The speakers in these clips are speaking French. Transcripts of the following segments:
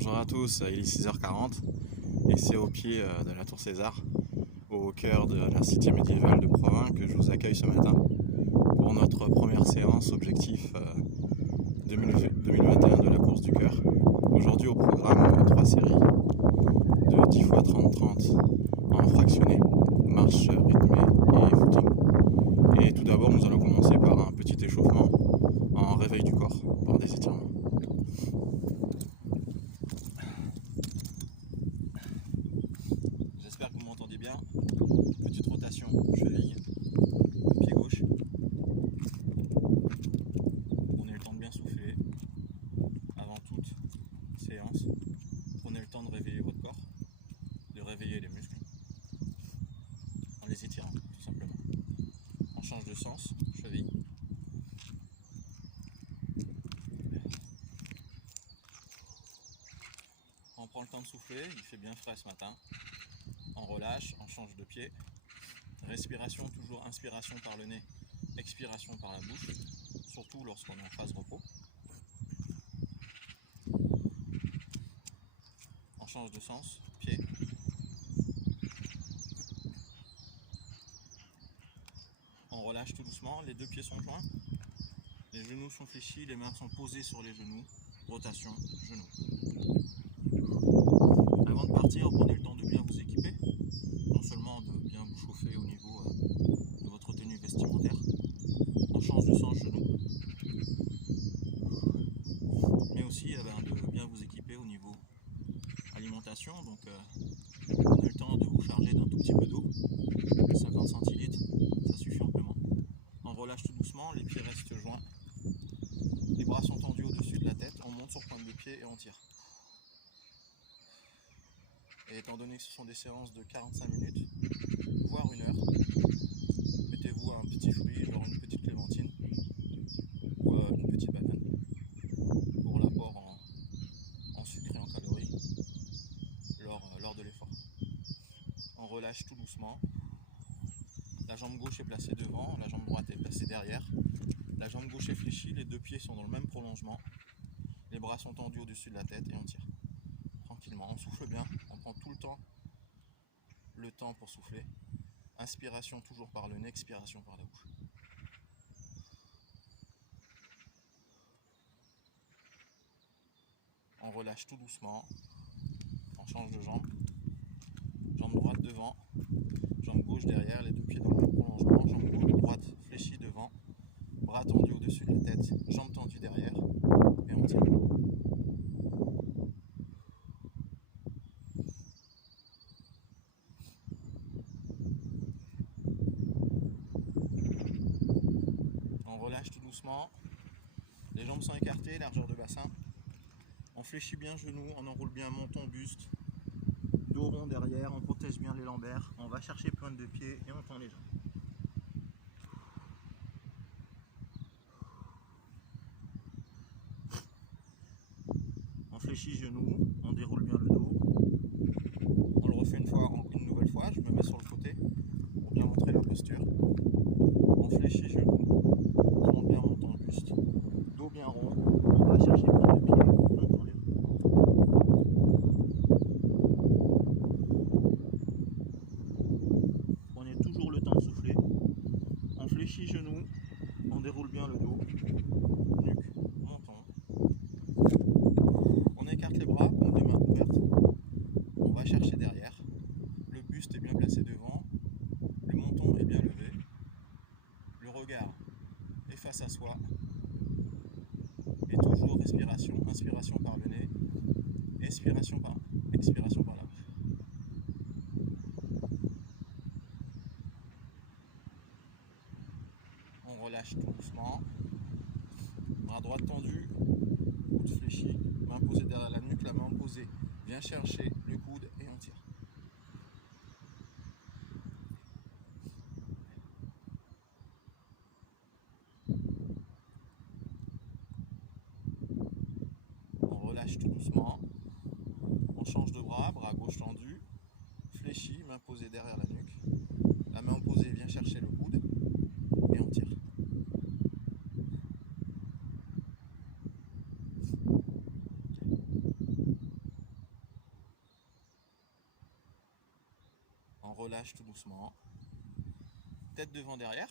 Bonjour à tous, il est 6h40 et c'est au pied de la Tour César, au cœur de la cité médiévale de Provins, que je vous accueille ce matin pour notre première séance objectif 2021 de la course du cœur. Aujourd'hui au programme 3 séries de 10 x 30-30 en fractionné, marche rythmée et footing. Et tout d'abord nous allons commencer par un petit échauffement en réveil du corps par des étirements. J'espère que vous m'entendez bien. Petite rotation, cheville, pied gauche. Prenez le temps de bien souffler avant toute séance. Prenez le temps de réveiller votre corps, de réveiller les muscles en les étirant tout simplement. On change de sens, cheville. On prend le temps de souffler, il fait bien frais ce matin. On relâche, on change de pied. Respiration, toujours inspiration par le nez, expiration par la bouche, surtout lorsqu'on est en phase repos. On change de sens, pied. On relâche tout doucement, les deux pieds sont joints. Les genoux sont fléchis, les mains sont posées sur les genoux. Rotation, genoux. Avant de partir, prenez le temps de bien vous équiper. Non seulement de bien vous chauffer au niveau de votre tenue vestimentaire. On change de sens genou. Mais aussi de bien vous équiper au niveau alimentation. Donc prenez le temps de vous charger d'un tout petit peu d'eau. 50 centilitres, ça suffit amplement. On relâche tout doucement, les pieds restent joints. Les bras sont tendus au-dessus de la tête, on monte sur pointe de pied et on tire. Et étant donné que ce sont des séances de 45 minutes, voire 1 heure, mettez-vous un petit fruit, genre une petite clémentine ou une petite banane pour l'apport en sucre et en calories lors de l'effort. On relâche tout doucement. La jambe gauche est placée devant, la jambe droite est placée derrière. La jambe gauche est fléchie, les deux pieds sont dans le même prolongement. Les bras sont tendus au-dessus de la tête et on tire. Tranquillement, on souffle bien, on prend tout le temps pour souffler. Inspiration toujours par le nez, expiration par la bouche. On relâche tout doucement, on change de jambe. Jambe droite devant, jambe gauche derrière, les deux pieds dans le même prolongement. Jambe gauche droite fléchie devant, bras tendus au-dessus de la tête, jambes tendues derrière et on tire. On relâche tout doucement, les jambes sont écartées, largeur de bassin. On fléchit bien genoux, on enroule bien menton, buste, dos rond derrière, on protège bien les lombaires. On va chercher pointe de pied et on tend les jambes. On fléchit genoux, on déroule bien le dos. On le refait une nouvelle fois, je me mets sur le côté pour bien montrer la posture. On fléchit genoux, on monte bien menton, buste, dos bien rond, on va chercher pointe de pied et on tend les jambes. Prenez toujours le temps de souffler. On fléchit genoux, on déroule bien le dos, nuque, menton. On écarte les bras, on a les mains ouvertes. On va chercher derrière. Le buste est bien placé devant. Le menton est bien levé. Le regard est face à soi. Et toujours respiration, inspiration par le nez, expiration par la bouche. On relâche tout doucement. Bras droit tendu, coude fléchi, main posée derrière la nuque, la main posée. Viens chercher le coude et on tire. On relâche tout doucement. On change de bras gauche tendu, fléchi, main posée derrière la nuque. La main opposée vient chercher le coude et on tire. relâche tout doucement. Tête devant derrière.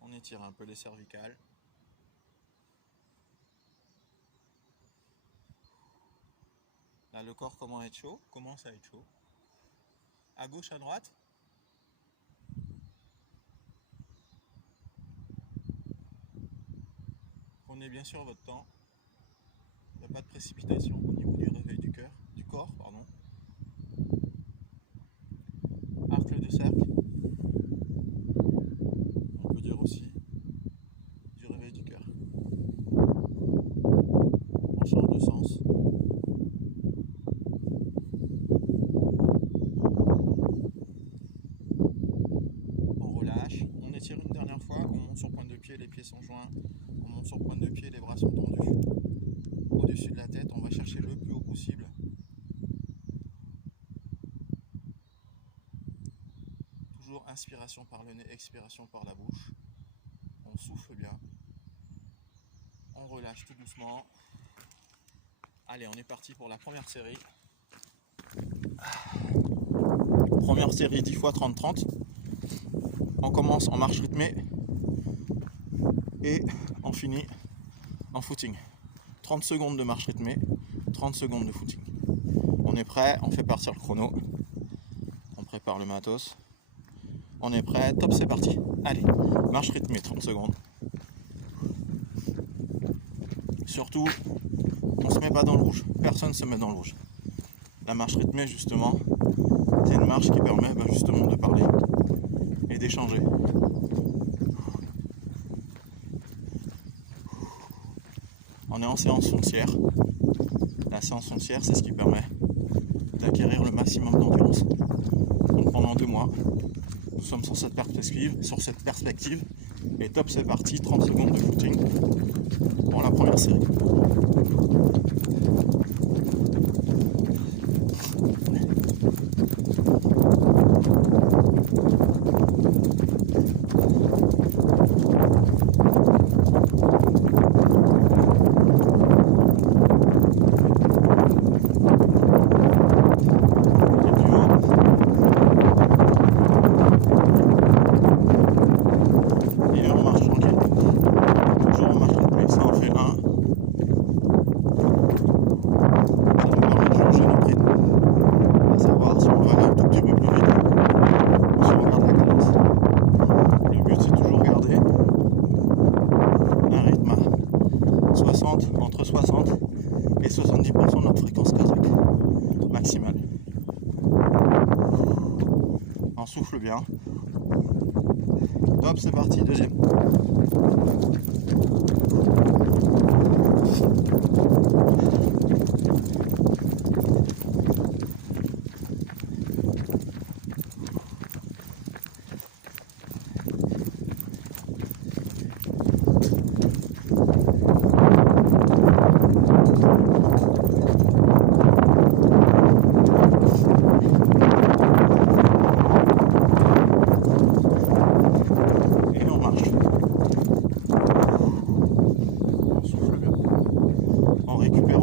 On étire un peu les cervicales. Là, le corps commence à être chaud. À gauche, à droite. Prenez bien sûr votre temps. Il n'y a pas de précipitation au niveau du réveil du corps. Arc de cercle. On peut dire aussi du réveil du cœur. On change de sens. On relâche. On étire une dernière fois. On monte sur pointe de pied, les pieds sont joints. On monte sur pointe de pied, les bras sont tendus. Au-dessus de la tête, on va chercher le plus haut possible. Toujours inspiration par le nez, expiration par la bouche. On souffle bien. On relâche tout doucement. Allez, on est parti pour la première série. Première série 10 fois 30-30. On commence en marche rythmée et on finit en footing. 30 secondes de marche rythmée, 30 secondes de footing. On est prêt, on fait partir le chrono. On prépare le matos. On est prêt, top, c'est parti. Allez, marche rythmée, 30 secondes. Surtout, on ne se met pas dans le rouge. Personne ne se met dans le rouge. La marche rythmée, justement, c'est une marche qui permet justement de parler et d'échanger. On est en séance foncière. La séance foncière, c'est ce qui permet d'acquérir le maximum d'endurance. Donc pendant 2 mois, nous sommes sur cette perspective. Et top, c'est parti, 30 secondes de footing pour la première série. Entre 60 et 70% de notre fréquence cardiaque maximale. On souffle bien. Top, c'est parti, deuxième.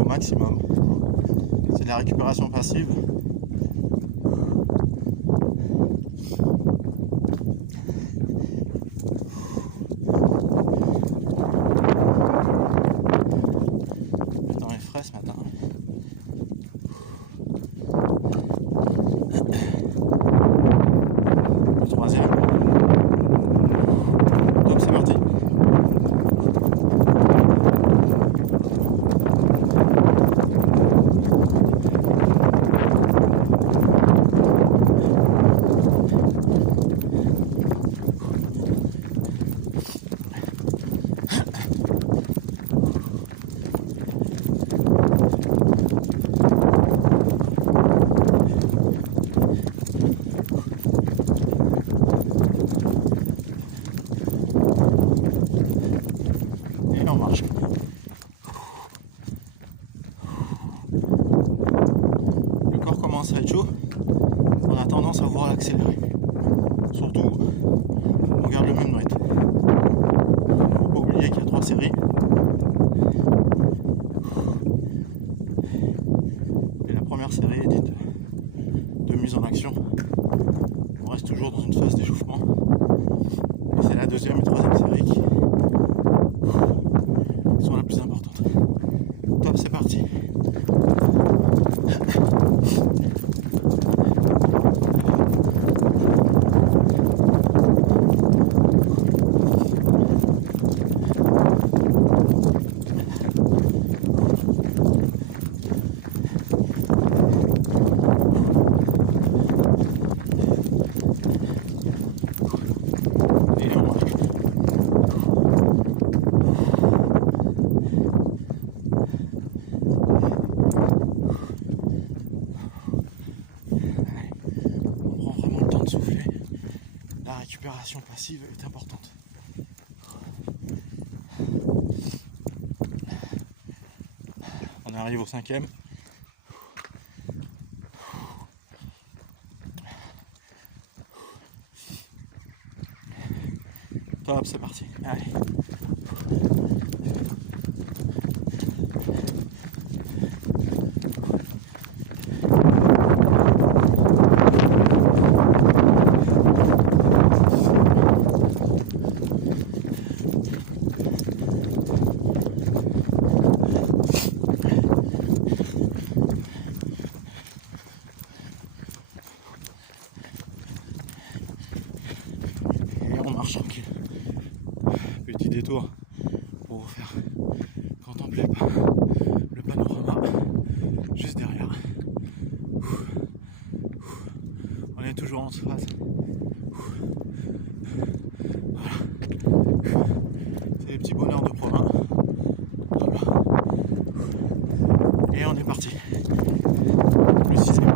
Maximum. C'est la récupération passive. Le temps est frais ce matin. Le troisième. Donc c'est parti. progressive est importante. On arrive au 5e. Top, c'est parti. Allez. Et on marche tranquille. Petit détour pour vous faire contempler le panorama juste derrière. On est toujours en phase. Voilà. C'est les petits bonheurs de province. Voilà. Et on est parti. Le 6e.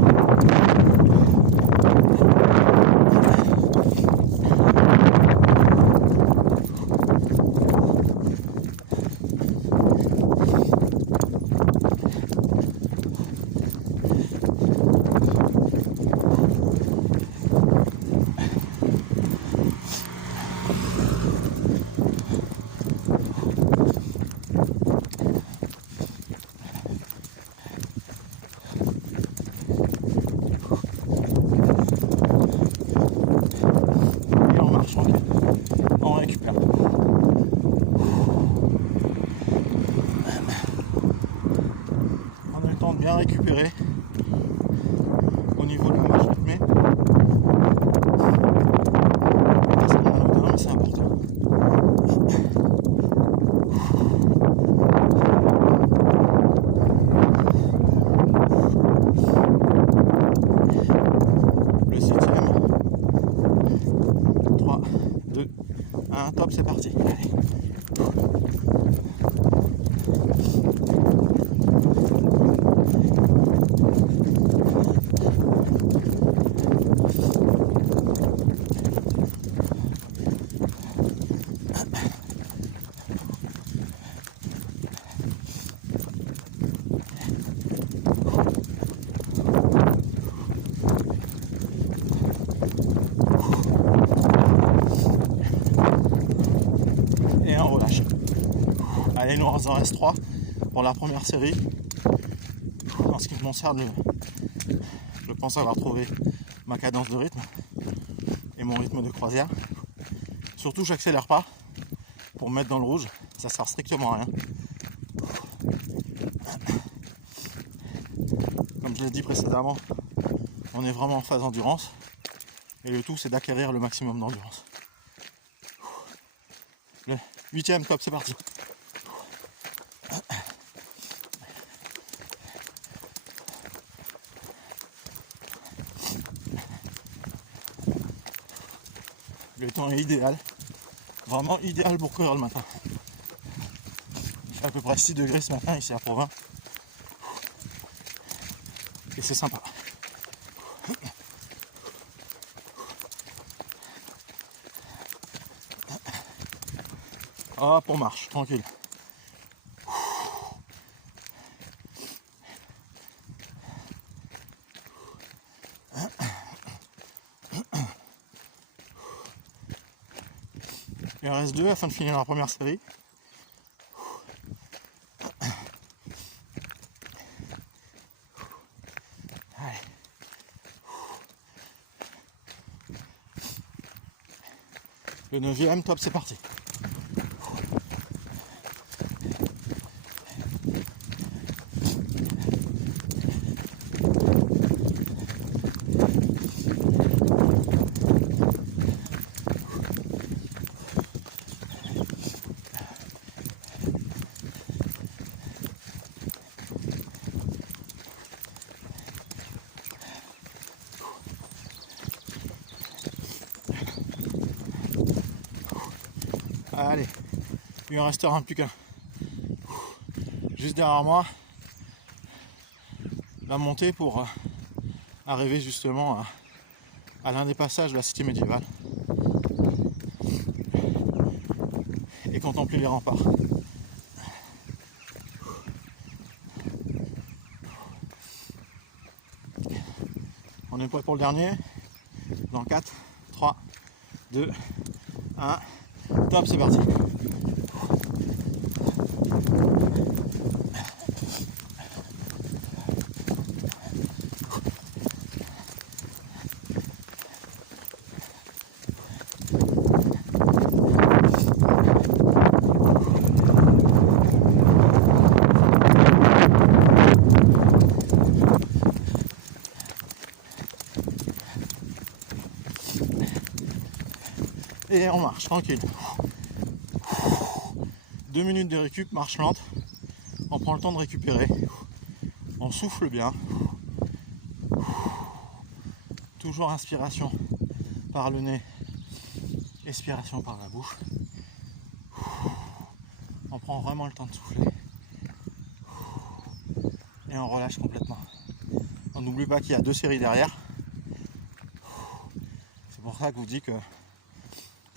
On récupère. On a le temps de bien récupérer au niveau de la marche rythmée. Parce qu'on a anodin, mais c'est important. Le 7e. 3, 2, 1, top, c'est parti. Allez. Et on relâche. Allez, il nous en reste 3 pour la première série. En ce qui me concerne, je pense avoir trouvé ma cadence de rythme et mon rythme de croisière. Surtout, j'accélère pas pour me mettre dans le rouge, ça sert strictement à rien. Comme je l'ai dit précédemment, on est vraiment en phase endurance et le tout c'est d'acquérir le maximum d'endurance. Le 8e, top, c'est parti. Le temps est idéal, vraiment idéal pour courir le matin. Il fait à peu près 6 degrés ce matin ici à Provins. Et c'est sympa. Hop, on marche, tranquille. Il en reste 2 afin de finir la première série. Allez. Le 9e, top, c'est parti. Allez, il en restera plus qu'un. Juste derrière moi, la montée pour arriver justement à l'un des passages de la cité médiévale. contempler les remparts. On est prêt pour le dernier. Dans 4, 3, 2, 1. Top, c'est parti. Et on marche tranquille. 2 minutes de récup, marche lente. On prend le temps de récupérer. On souffle bien. Toujours inspiration par le nez, expiration par la bouche. On prend vraiment le temps de souffler. Et on relâche complètement. On n'oublie pas qu'il y a 2 séries derrière. C'est pour ça que je vous dis que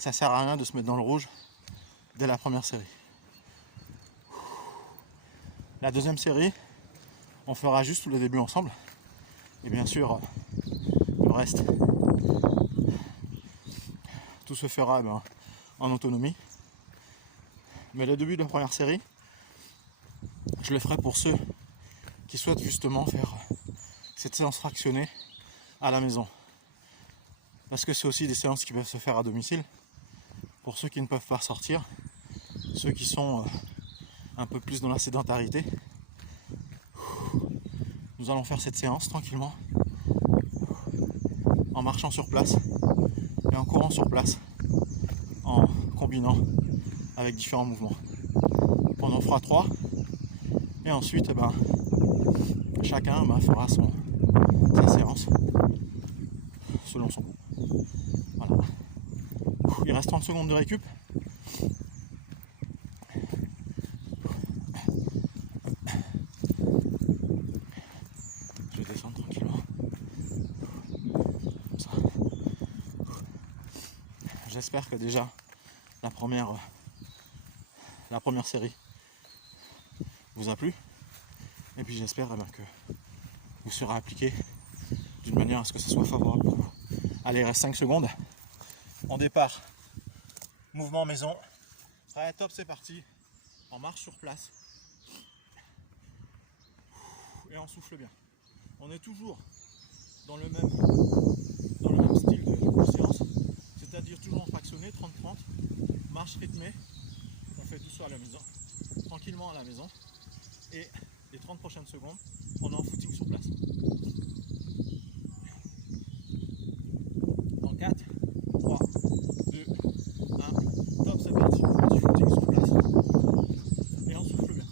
ça sert à rien de se mettre dans le rouge dès la première série. La deuxième série, on fera juste tout le début ensemble. Et bien sûr, le reste, tout se fera en autonomie. Mais le début de la première série, je le ferai pour ceux qui souhaitent justement faire cette séance fractionnée à la maison. Parce que c'est aussi des séances qui peuvent se faire à domicile. Pour ceux qui ne peuvent pas sortir, ceux qui sont un peu plus dans la sédentarité, nous allons faire cette séance tranquillement, en marchant sur place et en courant sur place, en combinant avec différents mouvements. On en fera 3 et ensuite chacun fera sa séance selon son goût. Voilà. Il reste 30 secondes de récup. Je vais descendre tranquillement. Comme ça. J'espère que déjà la première série vous a plu. Et puis j'espère que vous serez appliqué d'une manière à ce que ce soit favorable pour vous. Allez, il reste 5 secondes. En départ, mouvement maison. Allez, top, c'est parti. On marche sur place. Et on souffle bien. On est toujours dans le même style de séance, c'est-à-dire toujours en fractionné, 30-30, marche rythmée. On fait tout ça à la maison, tranquillement à la maison. Et les 30 prochaines secondes, on est en footing sur place. Dans 4, 3, 2, 1, top, c'est parti. Petit footing sur place. Et on souffle bien.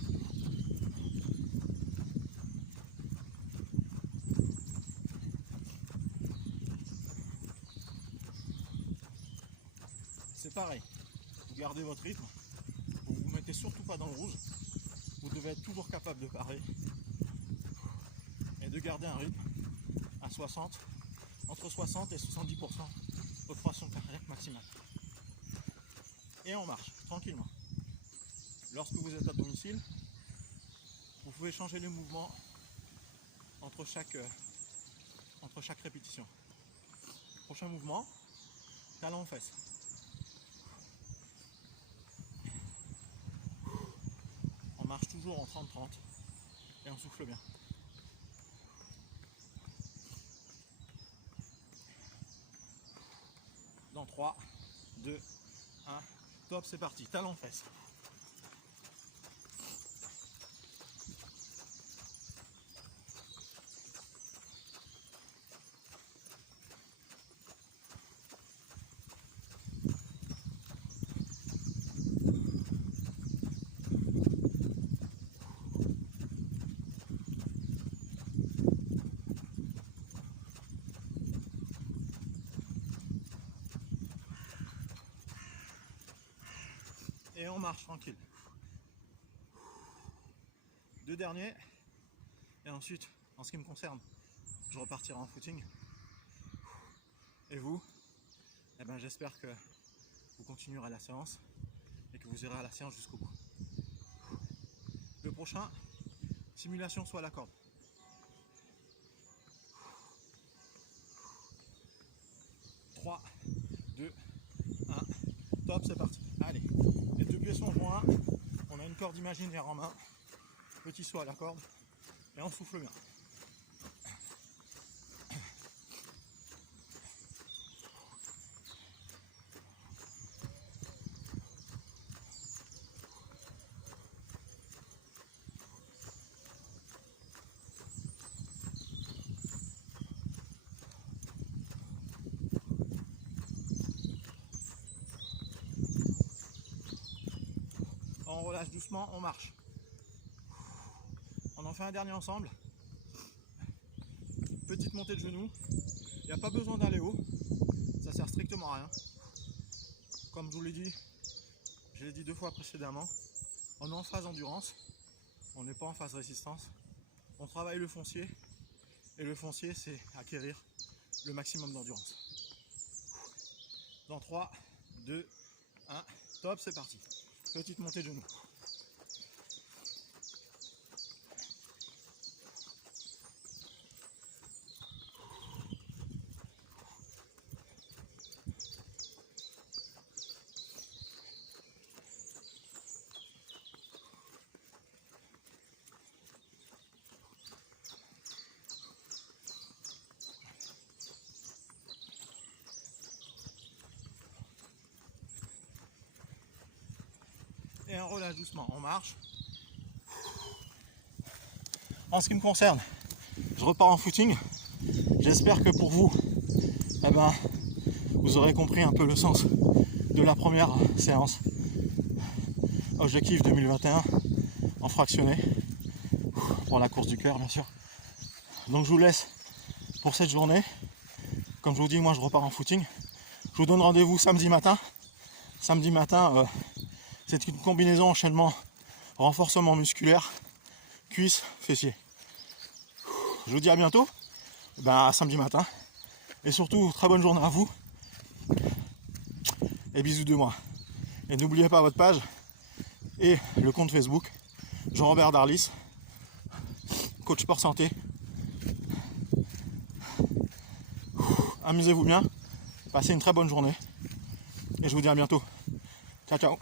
C'est pareil, vous gardez votre rythme, vous ne vous mettez surtout pas dans le rouge, vous devez être toujours capable de parer et de garder un rythme à 60, entre 60 et 70% de pression cardiaque maximale. Et on marche tranquillement. Lorsque vous êtes à domicile, vous pouvez changer les mouvements entre chaque répétition. Prochain mouvement, talon aux fesses. On marche toujours en 30-30 et on souffle bien. Dans 3, 2, 1, top, c'est parti, talon aux fesses. Et on marche tranquille. 2 derniers. Et ensuite, en ce qui me concerne, je repartirai en footing. Et vous, j'espère que vous continuerez la séance et que et vous irez à la séance jusqu'au bout. Le prochain, simulation soit à la corde. 3, 2, 1, top, c'est parti. Allez, les deux pieds sont joints, on a une corde imaginaire en main, petit saut à la corde, et on souffle bien. On relâche doucement, on marche. On en fait un dernier ensemble. Petite montée de genoux. Il n'y a pas besoin d'aller haut. Ça sert strictement à rien. Comme je vous l'ai dit, je l'ai dit 2 fois précédemment, on est en phase endurance. On n'est pas en phase résistance. On travaille le foncier. Et le foncier, c'est acquérir le maximum d'endurance. Dans 3, 2, 1, top, c'est parti. Petite montée de genoux. Et on relâche doucement, on marche. En ce qui me concerne, je repars en footing. J'espère que pour vous, vous aurez compris un peu le sens de la première séance. Objectif 2021 en fractionné pour la course du cœur, bien sûr. Donc je vous laisse pour cette journée. Comme je vous dis, moi je repars en footing. Je vous donne rendez-vous samedi matin. Samedi matin, c'est une combinaison enchaînement, renforcement musculaire, cuisses, fessiers. Je vous dis à bientôt, à samedi matin. Et surtout, très bonne journée à vous. Et bisous de moi. Et n'oubliez pas votre page et le compte Facebook, Jean-Robert Darlis, coach sport santé. Amusez-vous bien, passez une très bonne journée. Et je vous dis à bientôt. Ciao, ciao.